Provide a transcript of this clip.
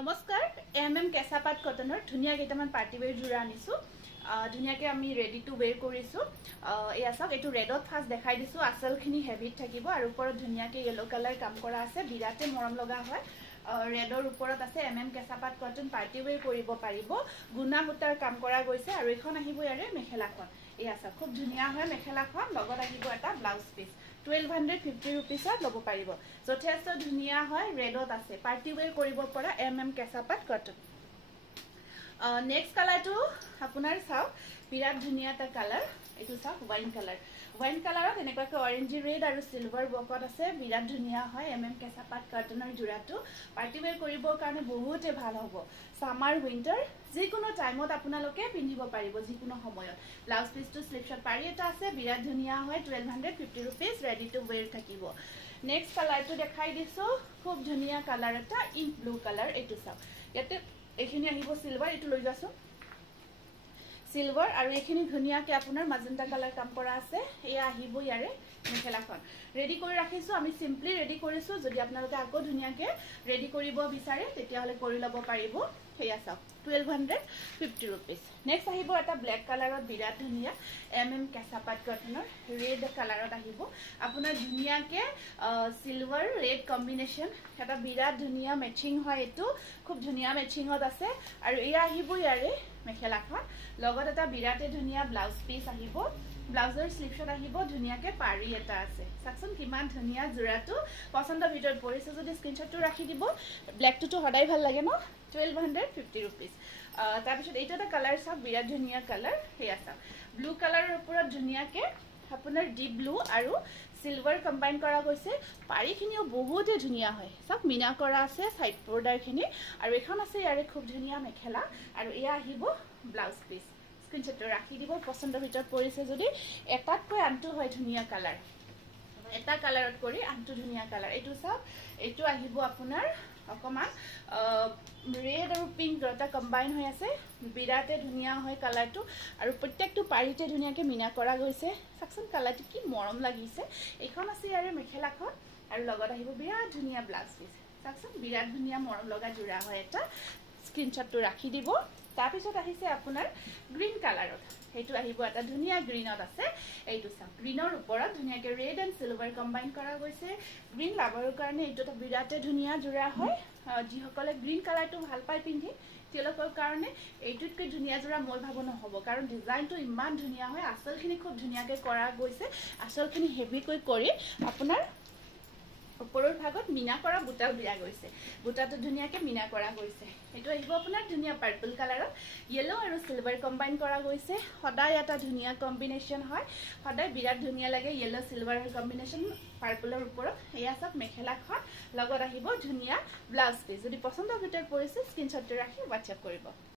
নমস্কাৰ কেঁচাপাত কটনৰ ধুনীয়া কেইটামান পাৰ্টি ৱেৰ জোৰা আনিছো ধুনীয়াকে আমি ৰেডি টু ৱেৰ কৰিছো এয়া চাওক এটো ৰেডত ফাৰ্ষ্ট দেখাই দিছো আসলখিনি হেভিত থাকিব আৰু ওপৰত ধুনীয়াকে ইয়েলো কালাৰ কাম কৰা আছে বিৰাতে মৰম লগা হয় ৰেডৰ ওপৰত আছে কেঁচাপাত কটন পাৰ্টি ৱেৰ কৰিব পাৰিব গুনা হুটাৰ কাম কৰা গৈছে আৰু এখন আহিব ইয়াৰে মেখেলাখন এয়া চাওক খুব ধুনীয়া হয় মেখেলাখন লগত আহিব এটা ব্লাউজ পিস 1250 रुपीसत লব পাৰিব যথেষ্ট ধুনীয়া হয় ৰেডত আছে পাৰ্টি ৱেৰ কৰিব পৰা কেঁচাপাত কটন নেক্সট কালাৰটো আপোনাৰ চাও বিৰাট ধুনীয়া এটা কালাৰ এটো চাও ওয়াইন কালাৰত এনেকুৱাকৈ অৰেঞ্জ ৰেড আৰু সিলভাৰ বকত আছে বিৰাট ধুনীয়া হয় কেঁচাপাত কটনৰ জোৰাটো পাৰ্টি ৱেৰ কৰিবৰ কাৰণে বহুতে ভাল হ'ব সামাৰ উইন্টাৰ যিকোনো টাইমত আপোনালোকে পিন্ধিব পাৰিব যিকোনো সময়ত ব্লাউজ পিসটো স্লিপশট পাৰি এটা আছে বিৰাট ধুনীয়া হয় 1250 रुपीस ৰেডি টু ৱেৰ থাকিব নেক্সট কালাৰটো দেখাই দিছো খুব ধুনীয়া কালাৰ এটা ইংক ব্লু কালাৰ এটো চাও ইয়াতে এখিনি আহিব সিলভাৰ এটো লৈ যাছো সিলভাৰ আৰু এখিনি ধুনীয়াকে আপোনাৰ মাজেন্টা কালাৰ কাম কৰা আছে এয়া আহিব ইয়াৰে মেখেলাখন ৰেডি কৰি ৰাখিছো আমি সিম্পলি ৰেডি কৰিছো যদি আপোনালোকে আকৌ ধুনীয়াকে ৰেডি কৰিব বিচাৰে তেতিয়া হলে কৰি লব পাৰিব হেয়া চাও 1250 रुपीस নেক্সট আহিব এটা ব্ল্যাক কালাৰত বিৰাট ধুনীয়া কেঁচাপাত কটনৰ ৰেড কালাৰত আহিব আপোনাৰ ধুনীয়াকে সিলভাৰ ৰেড কম্বিনেশন এটা বিৰাট ধুনীয়া মেচিং হয় এটো খুব ধুনীয়া মেচিংত আছে আৰু এয়া আহিব ইয়াৰে মেখেলাখন লগত এটা বিৰাটে ধুনীয়া ব্লাউজ পিস আহিব ব্লাউজৰ স্লিপশট আহিব ধুনীয়াকে পাৰি এটা আছে সাকচন কিমান ধুনীয়া জোৰাটো পছন্দ ভিতৰত পৰিছে যদি স্ক্ৰিনশটটো ৰাখি দিব ব্ল্যাকটো হদাই ভাল লাগে ন 1250 रुपीस তাৰ পিছত এইটো এটা কালাৰ চাওক বিৰাট ধুনীয়া কালাৰ হেয়া চাওক ব্লু কালাৰৰ ওপৰত ধুনীয়াকে আপোনাৰ ডিপ ব্লু আৰু সিলভাৰ কম্বাইন কৰা গৈছে পাৰিখিনিও বহুতে ধুনীয়া হয় চাওক মিনা কৰা আছে সাইড বৰ্ডাৰখিনি আৰু এখন আছে ইয়াৰে খুব ধুনীয়া মেখেলা আৰু এয়া আহিব ব্লাউজ পিস স্ক্ৰিনশটটো ৰাখি দিব পছন্দৰ ভিতৰত পৰিছে যদি এটাতকৈ আনটো হয় ধুনীয়া কালাৰ এটা কালাৰত কৰি আনটো ধুনীয়া কালাৰ এটো চাওক এটো আহিব আপোনাৰ অকমান ৰেড আৰু পিংক দুটা কম্বাইন হৈ আছে বিৰাতে ধুনীয়া হয় কালাৰটো আৰু প্ৰত্যেকটো পাৰিতে ধুনীয়াকে মিনা কৰা গৈছে সাকচন কালাৰটো কি মৰম লাগিছে এখন আছে ইয়াৰে মেখেলাখন আৰু লগত আহিব বিৰাট ধুনীয়া ব্লাউজ পিস সাকচন বিৰাট ধুনীয়া মৰম লগা জোৰা হয় এটা স্ক্ৰিনশটটো ৰাখি দিব তাৰ পিছত আহিছে আপোনাৰ গ্ৰীন কালাৰত হেতু আহিব এটা ধুনীয়া গ্ৰীনত আছে এইটো চাওক গ্ৰীনৰ ওপৰত ধুনীয়াকে ৰেড এণ্ড সিলভাৰ কম্বাইন কৰা গৈছে গ্ৰীন লাভাৰৰ কাৰণে এইটো এটা বিৰাটে ধুনীয়া জোৰা হয় যিসকলে গ্ৰীন কালাৰটো ভাল পাই পিন্ধি তেওঁলোকৰ কাৰণে এইটোতকৈ ধুনীয়া জোৰা মই ভাবো নহব কাৰণ ডিজাইনটো ইমান ধুনীয়া হয় আসলখিনি খুব ধুনীয়াকে কৰা গৈছে আসলখিনি হেভিকৈ কৰি আপোনাৰ ওপৰৰ ভাগত মিনা কৰা বুটাও দিয়া গৈছে বুটাটো ধুনীয়াকে মিনা কৰা গৈছে এটো আহিব আপোনাৰ ধুনীয়া পাৰ্পল কালাৰত ইয়েলো আৰু সিলভাৰ কম্বাইন কৰা গৈছে সদায় এটা ধুনীয়া কম্বিনেশন হয় সদায় বিৰাট ধুনীয়া লাগে ইয়েলো সিলভাৰৰ কম্বিনেশন পাৰ্পলৰ ওপৰত এয়া সব মেখেলাখন লগত আহিব ধুনীয়া ব্লাউজ পিস যদি পছন্দ ভিতৰত পৰিছে স্ক্ৰিনশটটো ৰাখি WhatsApp কৰিব